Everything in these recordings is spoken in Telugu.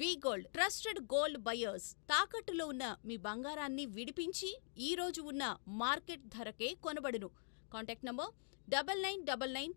వి గోల్డ్ ట్రస్టెడ్ గోల్డ్ బయర్స్ తాకట్టులో ఉన్న మీ బంగారాన్ని విడిపించి ఈ రోజు ఉన్న మార్కెట్ ధరకే కొనబడును. Contact number 9999.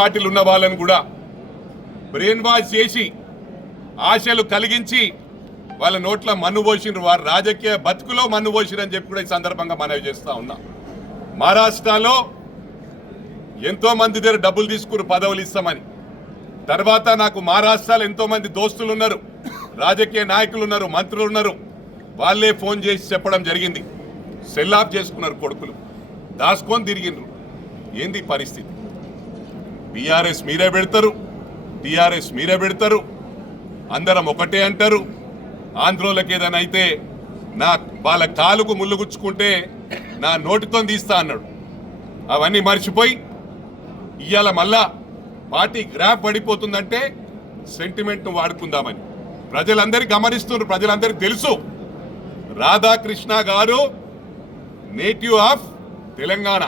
పార్టీలు ఉన్న వాళ్ళని కూడా బ్రెయిన్ వాష్ చేసి ఆశలు కలిగించి వాళ్ళ నోట్ల మన్ను పోసినారు, వారు రాజకీయ బతుకులో మన్ను పోసిరని చెప్పి కూడా ఈ సందర్భంగా మనవి చేస్తా ఉన్నా. మహారాష్ట్రలో ఎంతో మంది దగ్గర డబ్బులు తీసుకుని పదవులు ఇస్తామని, తర్వాత నాకు మహారాష్ట్రలో ఎంతో మంది దోస్తులు ఉన్నారు, రాజకీయ నాయకులు ఉన్నారు, మంత్రులు ఉన్నారు, వాళ్ళే ఫోన్ చేసి చెప్పడం జరిగింది. సెల్ ఆఫ్ చేసుకున్నారు, కొడుకులు దాచుకొని తిరిగినారు. ఏంది పరిస్థితి? బీఆర్ఎస్ మీరే పెడతారు, టీఆర్ఎస్ మీరే పెడతారు, అందరం ఒకటే అంటారు. ఆంధ్రోళ్ళకి ఏదైనా అయితే నా వాళ్ళ కాలుకు ముళ్ళు గుచ్చుకుంటే నా నోటితో తీస్తా అన్నాడు. అవన్నీ మర్చిపోయి ఇవాళ మళ్ళా పార్టీ గ్రాఫ్ పడిపోతుందంటే సెంటిమెంట్ను వాడుకుందామని ప్రజలందరికీ గమనిస్తున్నారు. ప్రజలందరికీ తెలుసు రాధాకృష్ణ గారు నేటివ్ ఆఫ్ తెలంగాణ.